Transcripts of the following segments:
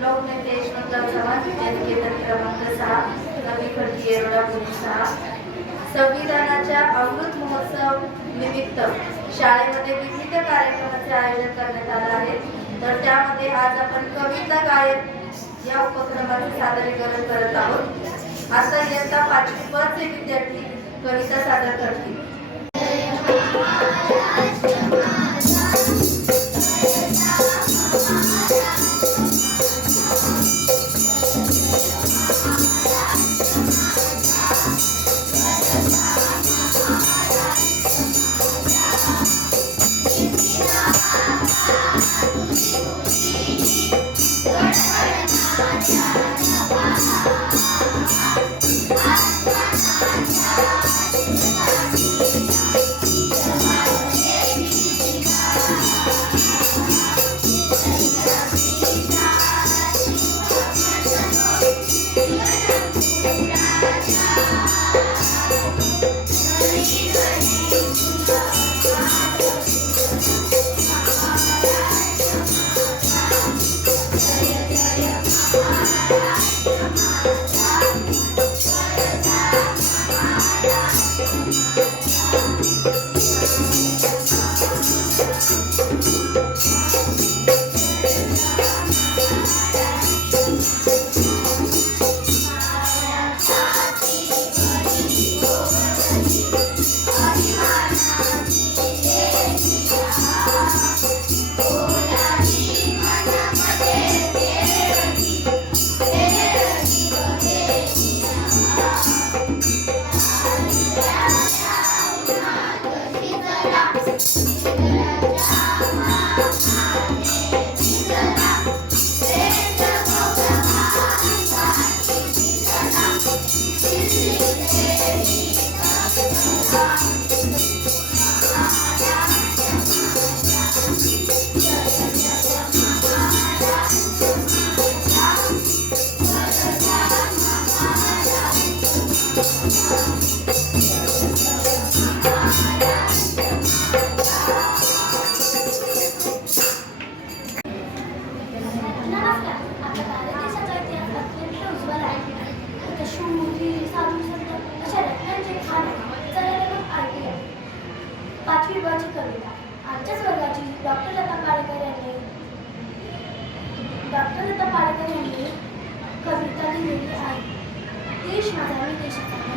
लोकनेते यशवंतराव चव्हाण विद्यानिकेतन क्रमांक सहा नवी खडकी येरोडा पुणे सहा. संविधानाच्या अमृत महोत्सव निमित्त शाळेमध्ये विविध कार्यक्रमाचे आयोजन करण्यात आलं आहे. तर त्यामध्ये आज आपण कविता गायन या उपक्रमाचे सादरीकरण करत आहोत. आता इयत्ता पाचवी पदचे विद्यार्थी कविता सादर करतील. Jesus. Thank you.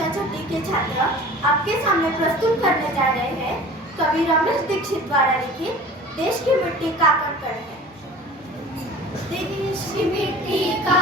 कक्षा छठी के छात्र आपके सामने प्रस्तुत करने जा रहे हैं कवि रमेश दीक्षित द्वारा लिखित देश की मिट्टी का कण है। देश की मिट्टी का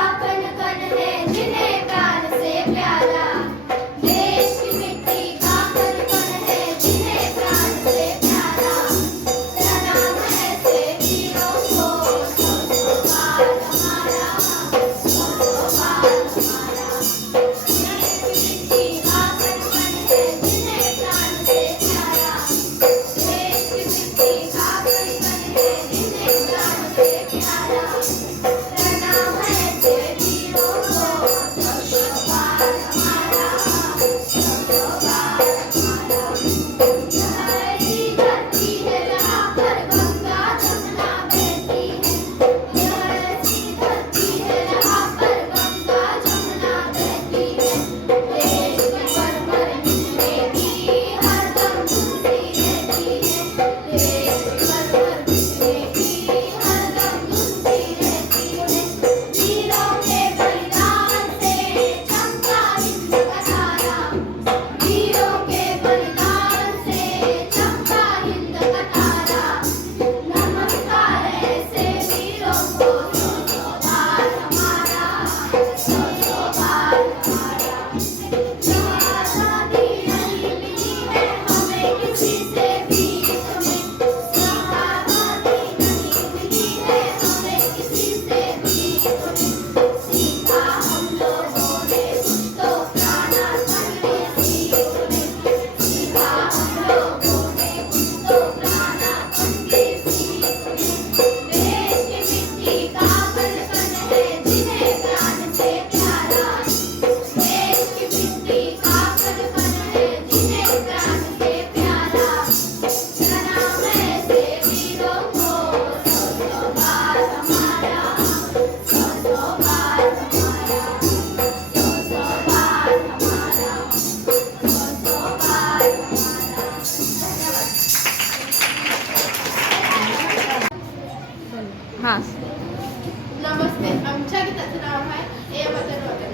हां. नमस्ते आमच्या गीताचं नाव आहे ए वतन वतन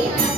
Bye.